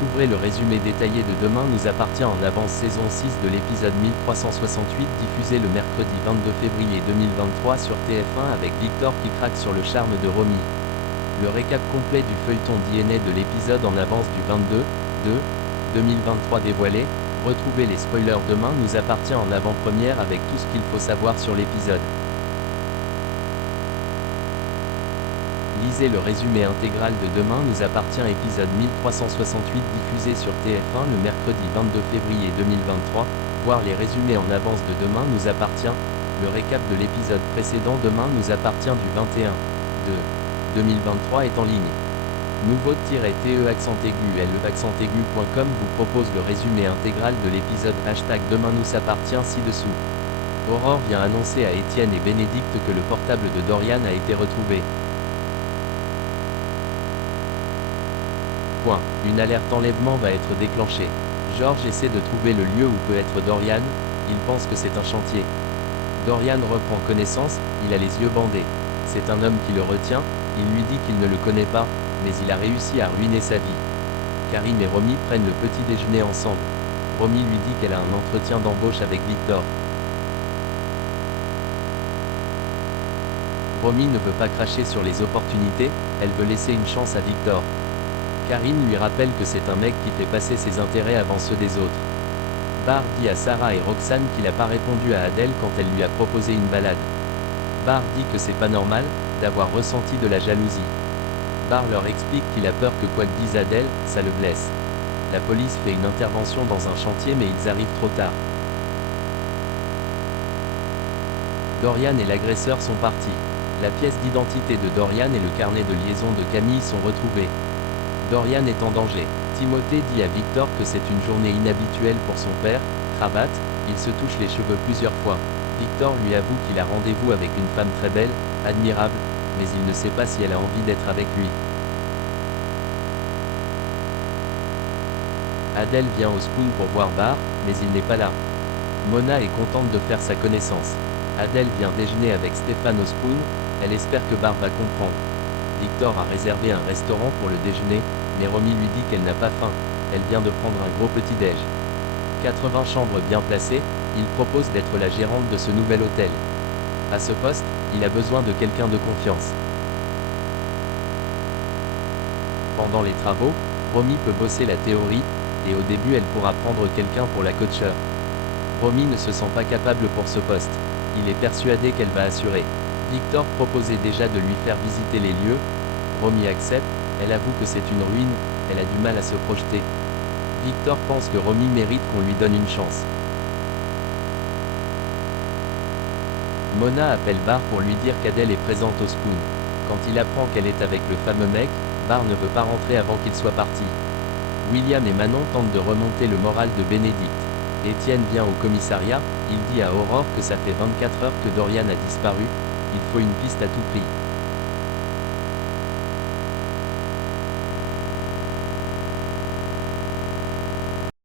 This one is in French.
Découvrez le résumé détaillé de Demain nous appartient en avance saison 6 de l'épisode 1368 diffusé le mercredi 22 février 2023 sur TF1 avec Victor qui craque sur le charme de Romy. Le récap complet du feuilleton DNA de l'épisode en avance du 22/2/2023 dévoilé. Retrouvez les spoilers Demain nous appartient en avant-première avec tout ce qu'il faut savoir sur l'épisode. Lisez le résumé intégral de Demain nous appartient épisode 1368 diffusé sur TF1 le mercredi 22 février 2023, voir les résumés en avance de Demain nous appartient, le récap de l'épisode précédent Demain nous appartient du 21/2/2023 est en ligne. Nouveau-te accent aigu accentaigu.com vous propose le résumé intégral de l'épisode #Demain nous appartient ci-dessous. Aurore vient annoncer à Étienne et Bénédicte que le portable de Dorian a été retrouvé. Une alerte enlèvement va être déclenchée. George essaie de trouver le lieu où peut être Dorian, il pense que c'est un chantier. Dorian reprend connaissance, il a les yeux bandés. C'est un homme qui le retient, il lui dit qu'il ne le connaît pas, mais il a réussi à ruiner sa vie. Karim et Romy prennent le petit déjeuner ensemble. Romy lui dit qu'elle a un entretien d'embauche avec Victor. Romy ne veut pas cracher sur les opportunités, elle veut laisser une chance à Victor. Karim lui rappelle que c'est un mec qui fait passer ses intérêts avant ceux des autres. Bar dit à Sarah et Roxane qu'il n'a pas répondu à Adèle quand elle lui a proposé une balade. Bar dit que c'est pas normal, d'avoir ressenti de la jalousie. Bar leur explique qu'il a peur que quoi que dise Adèle, ça le blesse. La police fait une intervention dans un chantier mais ils arrivent trop tard. Dorian et l'agresseur sont partis. La pièce d'identité de Dorian et le carnet de liaison de Camille sont retrouvés. Dorian est en danger. Timothée dit à Victor que c'est une journée inhabituelle pour son père, cravate, il se touche les cheveux plusieurs fois. Victor lui avoue qu'il a rendez-vous avec une femme très belle, admirable, mais il ne sait pas si elle a envie d'être avec lui. Adèle vient au Spoon pour voir Bar, mais il n'est pas là. Mona est contente de faire sa connaissance. Adèle vient déjeuner avec Stéphane au Spoon, elle espère que Bar va comprendre. Victor a réservé un restaurant pour le déjeuner, mais Romy lui dit qu'elle n'a pas faim, elle vient de prendre un gros petit-déj. 80 chambres bien placées, il propose d'être la gérante de ce nouvel hôtel. À ce poste, il a besoin de quelqu'un de confiance. Pendant les travaux, Romy peut bosser la théorie, et au début elle pourra prendre quelqu'un pour la coacheur. Romy ne se sent pas capable pour ce poste. Il est persuadé qu'elle va assurer. Victor proposait déjà de lui faire visiter les lieux. Romy accepte, elle avoue que c'est une ruine, elle a du mal à se projeter. Victor pense que Romy mérite qu'on lui donne une chance. Mona appelle Bar pour lui dire qu'Adèle est présente au Spoon. Quand il apprend qu'elle est avec le fameux mec, Bar ne veut pas rentrer avant qu'il soit parti. William et Manon tentent de remonter le moral de Bénédicte. Étienne vient au commissariat, il dit à Aurore que ça fait 24 heures que Dorian a disparu, il faut une piste à tout prix.